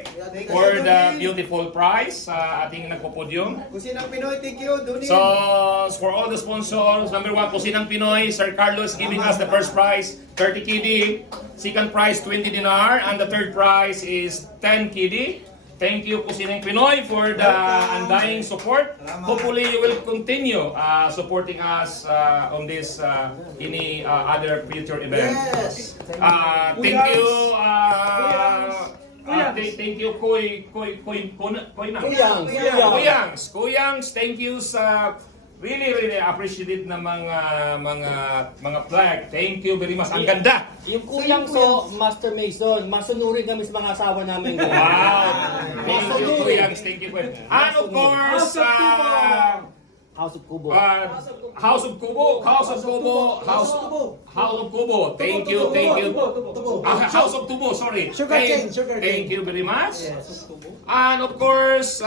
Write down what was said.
Jose for the beautiful prize sa ating nagpo-podium. Kusinang Pinoy, thank you. Dunin. So, for all the sponsors, number 1, Kusinang Pinoy, Sir Carlos giving us the first prize, 30 KD. Second prize, 20 dinar. And the third prize is 10 KD. Thank you, Kusinang Pinoy, for the undying support. Hopefully, you will continue supporting us on this any other future event. Yes. Thank you. Thank you, Kuyangs, thank you sa really appreciated na mga flag. Thank you very much. Ang ganda. Yung kuyang so, Master Mason, masunurin kami sa mga asawa namin. Wow. Thank you, Kuyangs. Thank you. And of course, House of Kubo. House of Kubo. Thank you. House of Tubo, sorry. Sugar cane. Thank you very much. And of course,